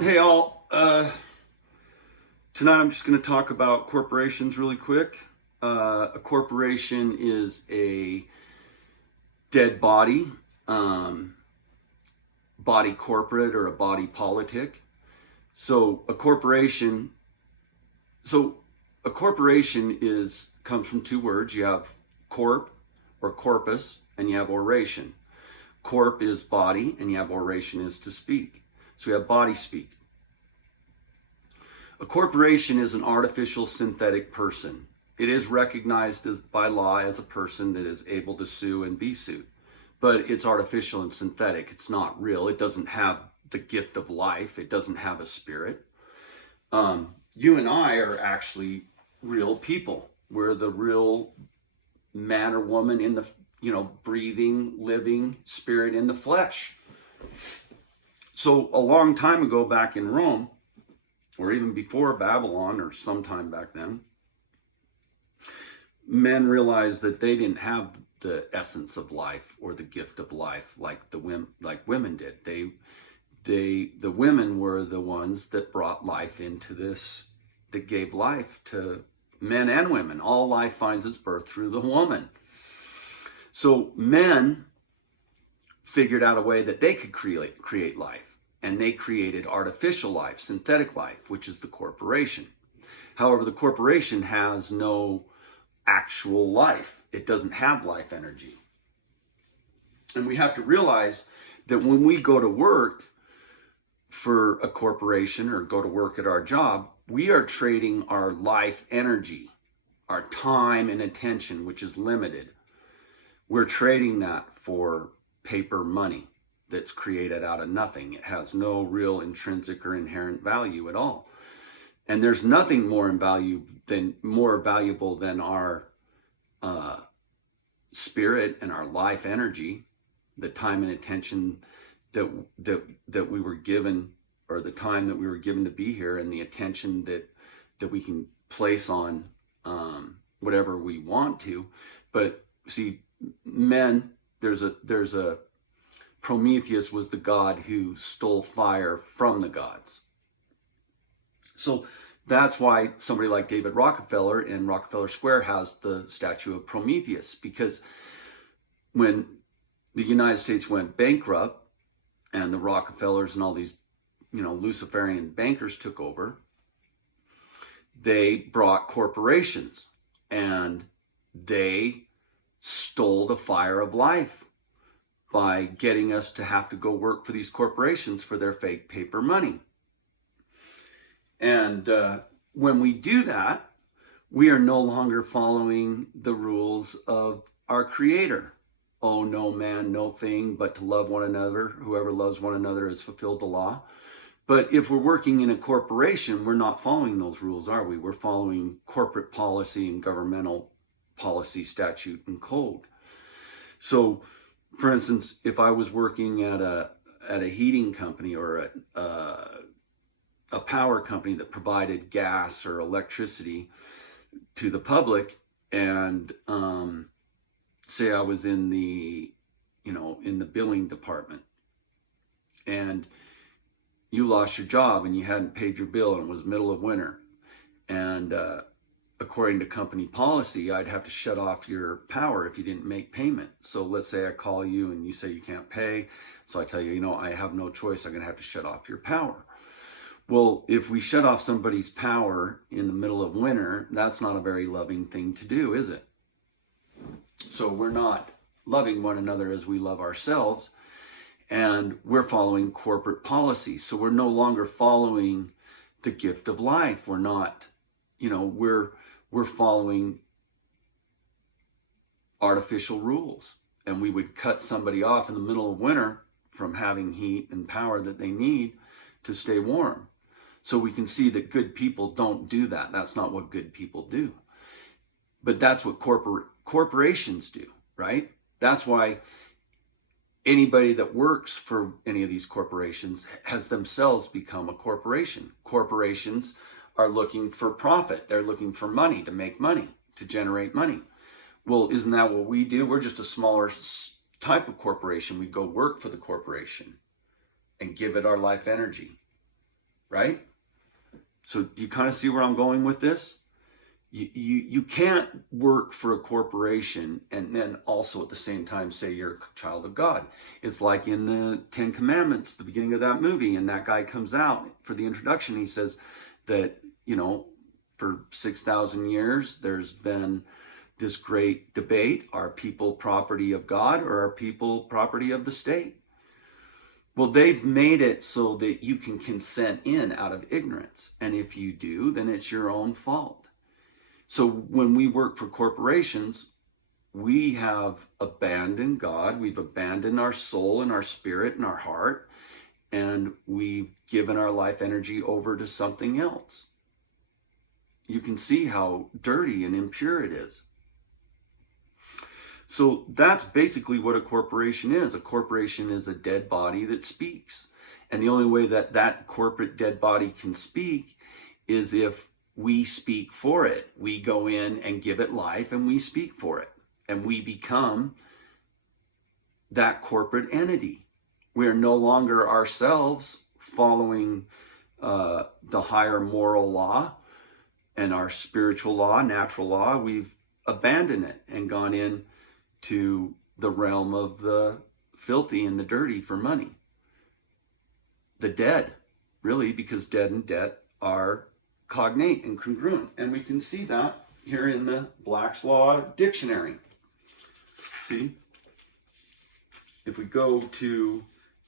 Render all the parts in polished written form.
Hey all, tonight I'm just going to talk about corporations really quick. A corporation is a dead body, um, body corporate or a body politic. So a corporation, so a corporation comes from two words. You have corp or corpus, and you have oration. Corp is body, and you have oration is to speak. So we have body speak. A corporation is an artificial synthetic person. It is recognized by law as a person that is able to sue and be sued. But it's artificial and synthetic. It's not real. It doesn't have the gift of life. It doesn't have a spirit. You and I are actually real people. We're the real man or woman in the, breathing, living spirit in the flesh. So a long time ago back in Rome, or even before Babylon, or sometime back then, men realized that they didn't have the essence of life or the gift of life like women did. The women were the ones that brought life into this, that gave life to men and women. All life finds its birth through the woman. So men figured out a way that they could create life. And they created artificial life, synthetic life, which is the corporation. However, the corporation has no actual life. It doesn't have life energy. And we have to realize that when we go to work for a corporation or go to work at our job, we are trading our life energy, our time and attention, which is limited. We're trading that for paper money that's created out of nothing. It has no real intrinsic or inherent value at all. And there's nothing more valuable than our spirit and our life energy, the time and attention that we were given, or the time that we were given to be here, and the attention that we can place on whatever we want to. But see, men, there's a Prometheus was the god who stole fire from the gods. So that's why somebody like David Rockefeller in Rockefeller Square has the statue of Prometheus, because when the United States went bankrupt and the Rockefellers and all these, Luciferian bankers took over, they brought corporations and they stole the fire of life by getting us to have to go work for these corporations for their fake paper money. And when we do that, we are no longer following the rules of our Creator. Oh, no man, no thing, but to love one another. Whoever loves one another has fulfilled the law. But if we're working in a corporation, we're not following those rules, are we? We're following corporate policy and governmental policy, statute, and code. So, for instance, if I was working at a heating company or a power company that provided gas or electricity to the public, and say I was in the billing department, and you lost your job and you hadn't paid your bill and it was middle of winter, and according to company policy, I'd have to shut off your power if you didn't make payment. So let's say I call you and you say you can't pay. So I tell you, I have no choice. I'm going to have to shut off your power. Well, if we shut off somebody's power in the middle of winter, that's not a very loving thing to do, is it? So we're not loving one another as we love ourselves, and we're following corporate policy. So we're no longer following the gift of life. We're not, we're following artificial rules, and we would cut somebody off in the middle of winter from having heat and power that they need to stay warm. So we can see that good people don't do that. That's not what good people do. But that's what corporations do, right? That's why anybody that works for any of these corporations has themselves become a corporation. Corporations are looking for profit. They're looking for money, to make money, to generate money. Well, isn't that what we do? We're just a smaller type of corporation. We go work for the corporation and give it our life energy. right? So you kind of see where I'm going with this? You can't work for a corporation and then also at the same time say you're a child of God. It's like in the Ten Commandments, the beginning of that movie, and that guy comes out for the introduction. He says that, for 6,000 years, there's been this great debate. Are people property of God or are people property of the state? Well, they've made it so that you can consent in out of ignorance. And if you do, then it's your own fault. So when we work for corporations, we have abandoned God, we've abandoned our soul and our spirit and our heart, and we've given our life energy over to something else. You can see how dirty and impure it is. So that's basically what a corporation is. A corporation is a dead body that speaks. And the only way that that corporate dead body can speak is if we speak for it. We go in and give it life and we speak for it. And we become that corporate entity. We are no longer ourselves following the higher moral law and our spiritual law, natural law. We've abandoned it and gone in to the realm of the filthy and the dirty for money. The dead, really, because dead and debt are cognate and congruent. And we can see that here in the Black's Law Dictionary. See? If we go to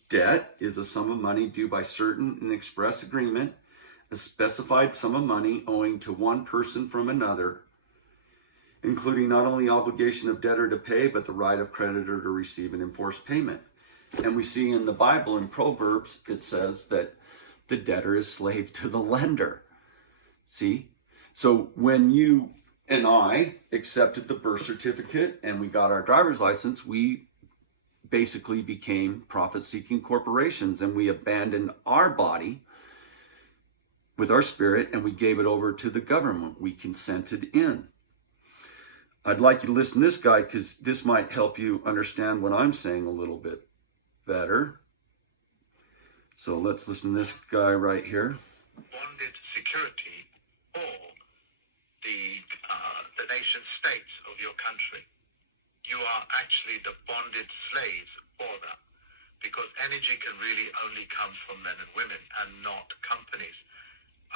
debt is a sum of money due by certain and express agreement, a specified sum of money owing to one person from another, including not only obligation of debtor to pay, but the right of creditor to receive and enforce payment. And we see in the Bible, in Proverbs, it says that the debtor is slave to the lender. See? So when you and I accepted the birth certificate and we got our driver's license, we basically became profit-seeking corporations, and we abandoned our body with our spirit and we gave it over to the government. We consented in. I'd like you to listen to this guy because this might help you understand what I'm saying a little bit better. So let's listen to this guy right here. Bonded security or the nation states of your country. You are actually the bonded slaves for that, because energy can really only come from men and women and not companies.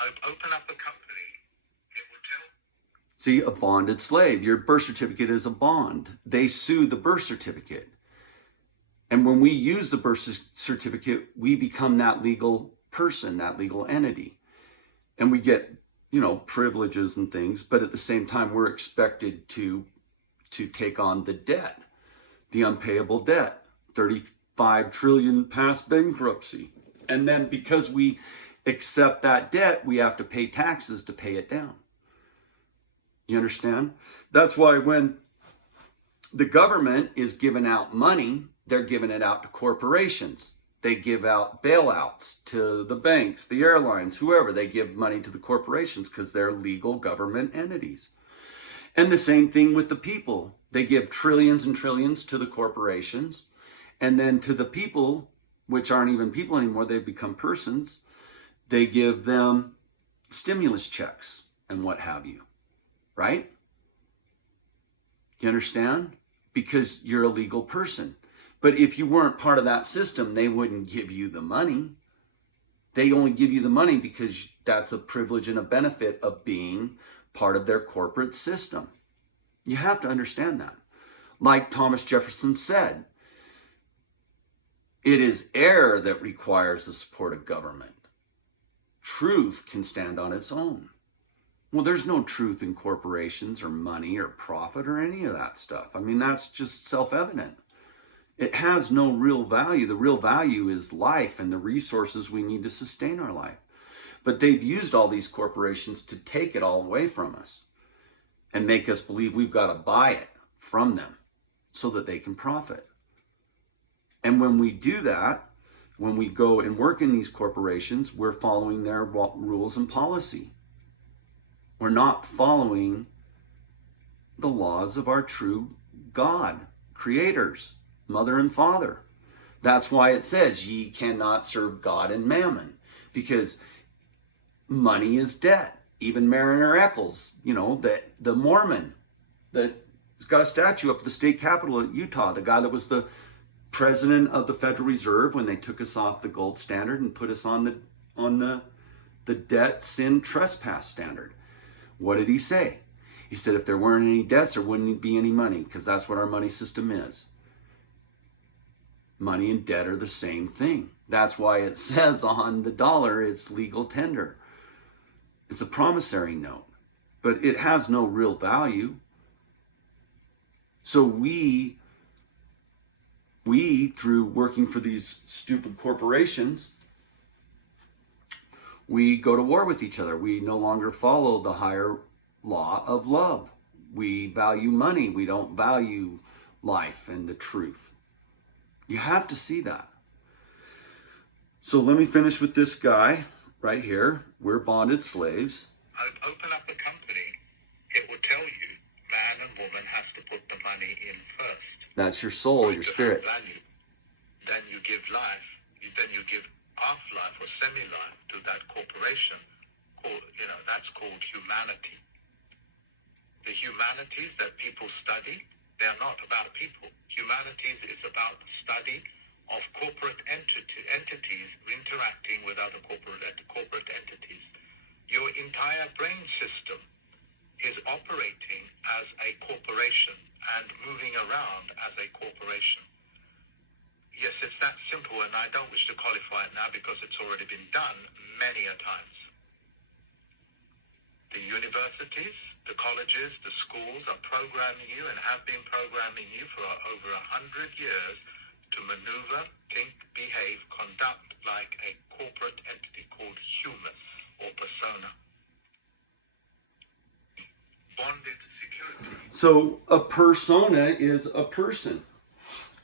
Open up a company, it will tell. See, a bonded slave. Your birth certificate is a bond. They sue the birth certificate. And when we use the birth certificate, we become that legal person, that legal entity. And we get, privileges and things, but at the same time, we're expected to take on the debt, the unpayable debt, 35 trillion past bankruptcy. And then because we accept that debt, we have to pay taxes to pay it down. You understand? That's why when the government is giving out money, they're giving it out to corporations. They give out bailouts to the banks, the airlines, whoever. They give money to the corporations because they're legal government entities. And the same thing with the people. They give trillions and trillions to the corporations. And then to the people, which aren't even people anymore, they've become persons, they give them stimulus checks and what have you. Right? You understand? Because you're a legal person. But if you weren't part of that system, they wouldn't give you the money. They only give you the money because that's a privilege and a benefit of being part of their corporate system. You have to understand that. Like Thomas Jefferson said, it is error that requires the support of government. Truth can stand on its own. Well, there's no truth in corporations or money or profit or any of that stuff. I mean, that's just self-evident. It has no real value. The real value is life and the resources we need to sustain our life. But they've used all these corporations to take it all away from us and make us believe we've got to buy it from them so that they can profit. And when we do that, when we go and work in these corporations, we're following their rules and policy. We're not following the laws of our true God, creators, mother and father. That's why it says ye cannot serve God and mammon, because money is debt. Even Mariner Eccles, the Mormon that's got a statue up at the state capitol of Utah, the guy that was the president of the Federal Reserve when they took us off the gold standard and put us on the debt, sin, trespass standard. What did he say? He said if there weren't any debts, there wouldn't be any money, because that's what our money system is. Money and debt are the same thing. That's why it says on the dollar it's legal tender. It's a promissory note, but it has no real value. So we through working for these stupid corporations, we go to war with each other. We no longer follow the higher law of love. We value money. We don't value life and the truth. You have to see that. So let me finish with this guy right here. We're bonded slaves. Open up a company, it will tell you man and woman has to put the money in first. That's your soul, your spirit. Value. Then you give life, then you give half-life or semi-life to that corporation. That's called humanity. The humanities that people study, they're not about people. Humanities is about the study of corporate entities interacting with other corporate entities. Your entire brain system is operating as a corporation and moving around as a corporation. Yes, it's that simple, and I don't wish to qualify it now because it's already been done many a times. The universities, the colleges, the schools are programming you and have been programming you for over 100 years to maneuver, think, behave, conduct like a corporate entity called human or persona. Bonded security. So a persona is a person.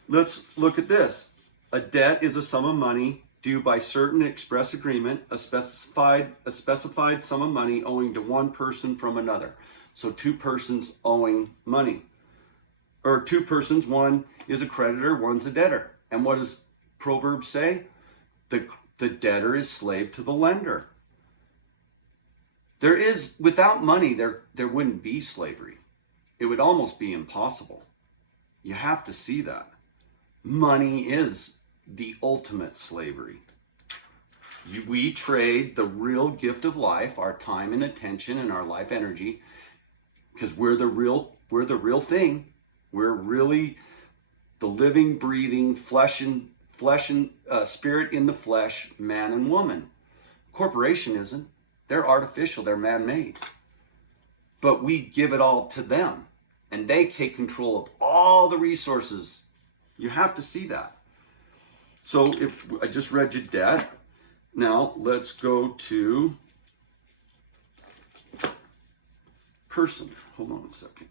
Let's look at this. A debt is a sum of money due by certain express agreement, a specified sum of money owing to one person from another. So two persons owing money. Or two persons, one is a creditor, one's a debtor. And what does Proverbs say? The debtor is slave to the lender. Without money, there wouldn't be slavery. It would almost be impossible. You have to see that. Money is the ultimate slavery. We trade the real gift of life, our time and attention and our life energy, because we're the real thing. We're really the living, breathing, flesh and spirit in the flesh, man and woman. Corporation isn't. They're artificial. They're man-made. But we give it all to them, and they take control of all the resources. You have to see that. So if I just read you debt, now let's go to person. Hold on a second.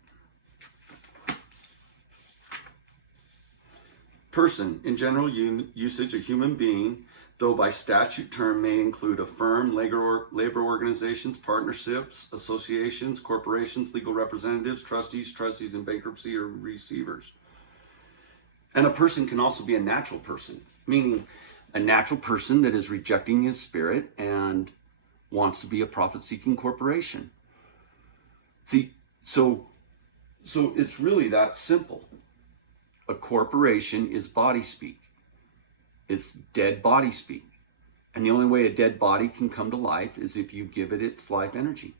Person, in general usage, a human being, though by statute term may include a firm, labor organizations, partnerships, associations, corporations, legal representatives, trustees in bankruptcy, or receivers. And a person can also be a natural person, meaning a natural person that is rejecting his spirit and wants to be a profit-seeking corporation. See, so it's really that simple. A corporation is body speak. It's dead body speak. And the only way a dead body can come to life is if you give it its life energy.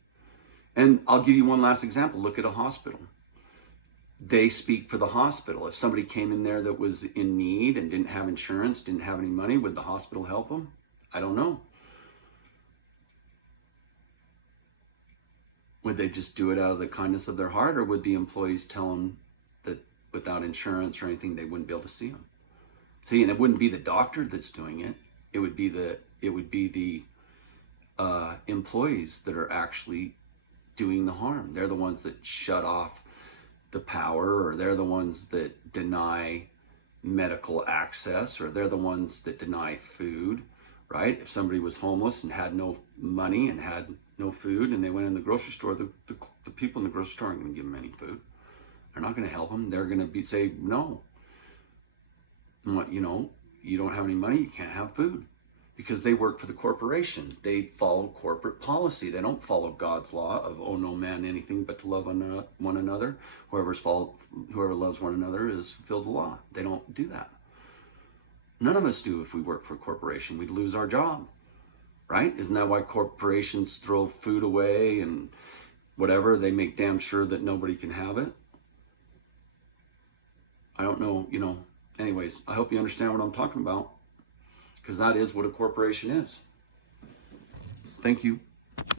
And I'll give you one last example. Look at a hospital. They speak for the hospital. If somebody came in there that was in need and didn't have insurance, didn't have any money, would the hospital help them? I don't know. Would they just do it out of the kindness of their heart, or would the employees tell them that without insurance or anything, they wouldn't be able to see them? See, and it wouldn't be the doctor that's doing it. It would be the employees that are actually doing the harm. They're the ones that shut off the power, or they're the ones that deny medical access, or they're the ones that deny food, right? If somebody was homeless and had no money and had no food, and they went in the grocery store, the people in the grocery store aren't going to give them any food. They're not going to help them. They're going to say, no. You don't have any money, you can't have food. because they work for the corporation. They follow corporate policy. They don't follow God's law of owe no man anything but to love one another. Whoever loves one another is fulfilled the law. They don't do that. None of us do if we work for a corporation. We'd lose our job, right? Isn't that why corporations throw food away and whatever? They make damn sure that nobody can have it. I don't know, anyways, I hope you understand what I'm talking about, because that is what a corporation is. Thank you.